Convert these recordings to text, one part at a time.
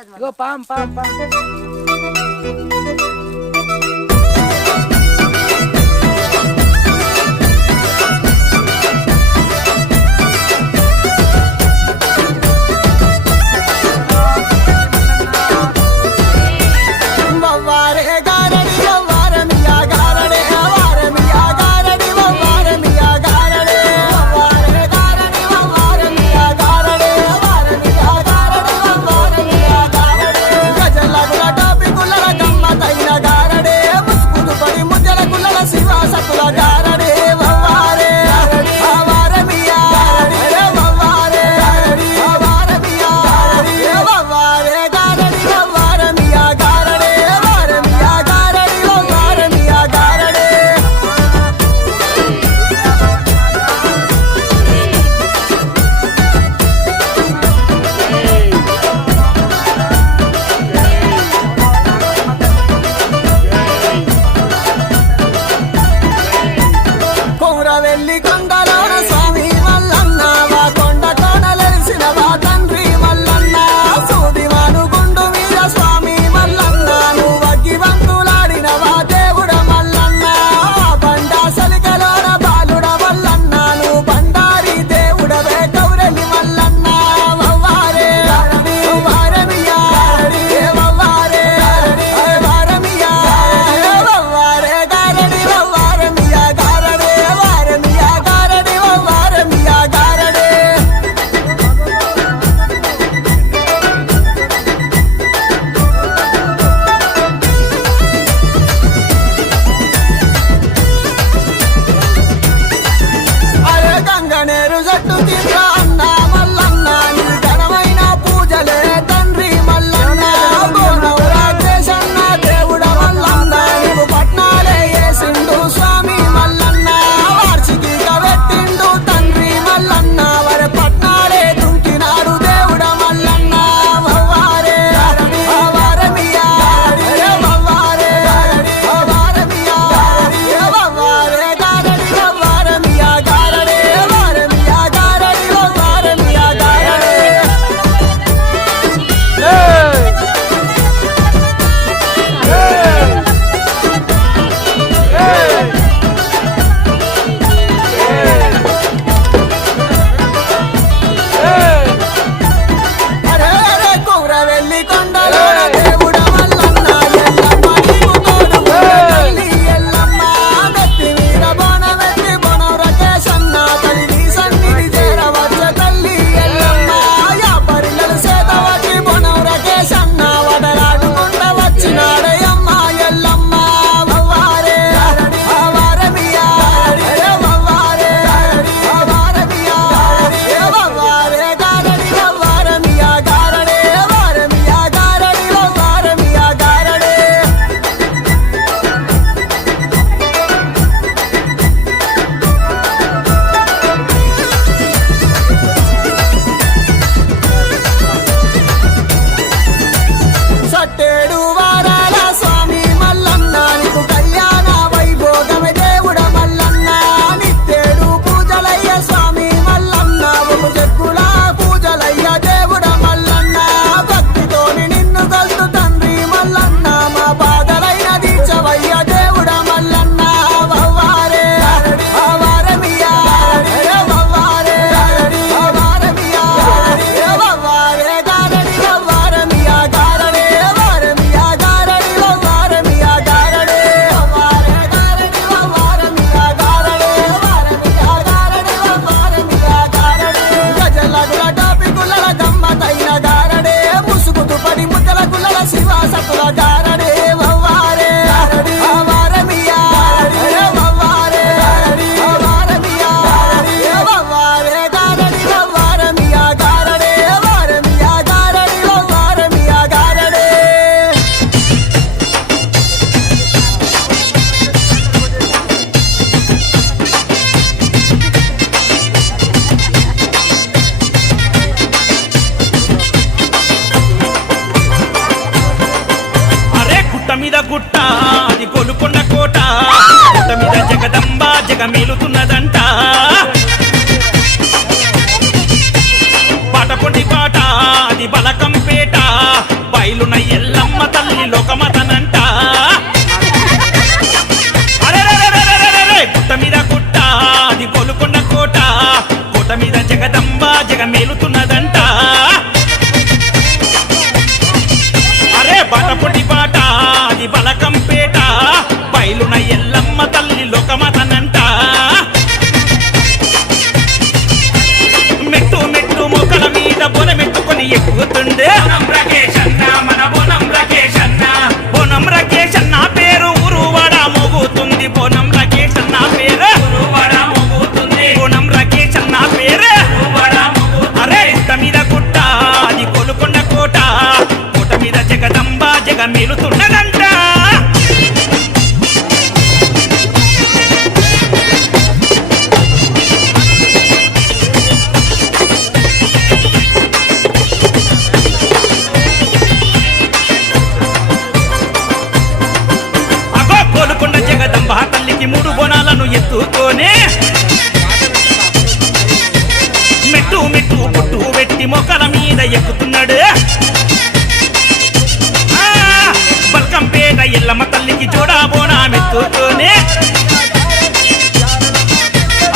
ఇగో పాం పాం పాం జగమేలుతున్నదంట పాటకొండి పాట అది బలకంపేట బయలున ఎల్లమ్మ తల్లి లోకమతనంట అరెరెరెరెరెరెరెరె, గుట్ట మీద గుట్ట అది గోలుకొండ కోట, కోట మీద జగదంబ జగమేలుతున్నదంట. అరే బాట పొడి బాట అది బలకంపేట, బయలున ఎల్లమ్మ తల్లి లోకమతనంట. మెట్టు మెట్టు మొక్కల మీద బొనమెట్టుకొని ఎక్కుతుండే బోనం రాకేష్ అన్న పేరు ఊరువాడ మోగుతుంది. బోనం రాకేష్ అన్న పేరు బోనం రాకేష్ అన్న పేరు. అరే గుట్ట మీద గుట్ట అది గోలుకొండ కోట, కోట మీద జగదంబ జగమేలుతున్నదంట. అగో గోలుకొండ జగదంబ తల్లికి 3 బోనాలను ఎత్తుకొని మెట్టు మెట్టు పుట్టు పెట్టి మొక్కల మీద ఎక్కుతున్నాడు. బల్కంపేట ఎల్లమ్మ తల్లికి జోడా బోనామెత్తుకొని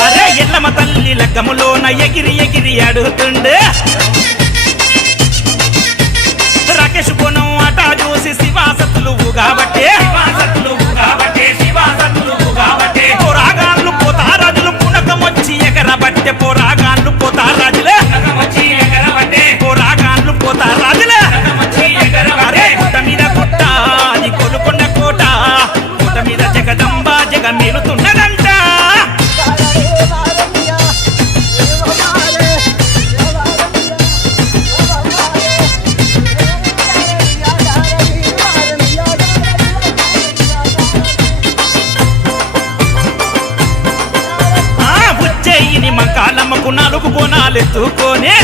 అరే ఎల్లమ్మ తల్లి లగ్గములోన ఎగిరి ఎగిరి అడుగుతుండే. రాకేష్ బోనం అట చూసి శివాసత్తులు కాబట్టి పోరాగాన్లు పోతారాజులు పునకమొచ్చి ఎగరబట్టే. పోరాగాన్లు పోతారాజులే పోరాగాన్లు పోతారాజులే. అరే గుట్ట మీద గుట్ట అది గోలుకొండ కోట, కోట మీద జగదంబ జగమేలుతున్నదంట. ఉజ్జయిని మంకాలమ్మకు 4 బోనాలు ఎత్తుకొని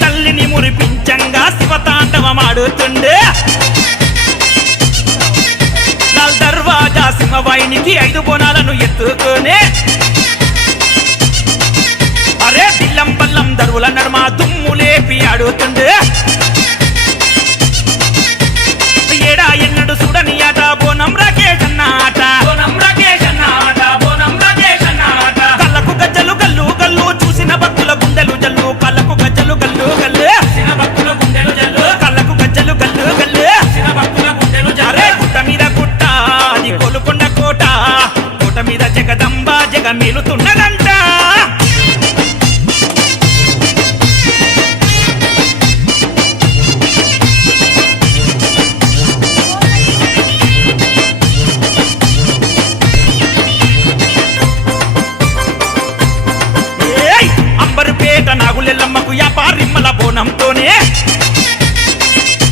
తల్లిని మురిపించంగా శివతాండవమాడుతుండే. లాల్ దర్వాజా సింహవాహినికి 5 బోనాలను ఎత్తుకొని అరే దిల్లం పల్లం దరువుల నడుమ దుమ్ము లేపి ఆడుతుండే.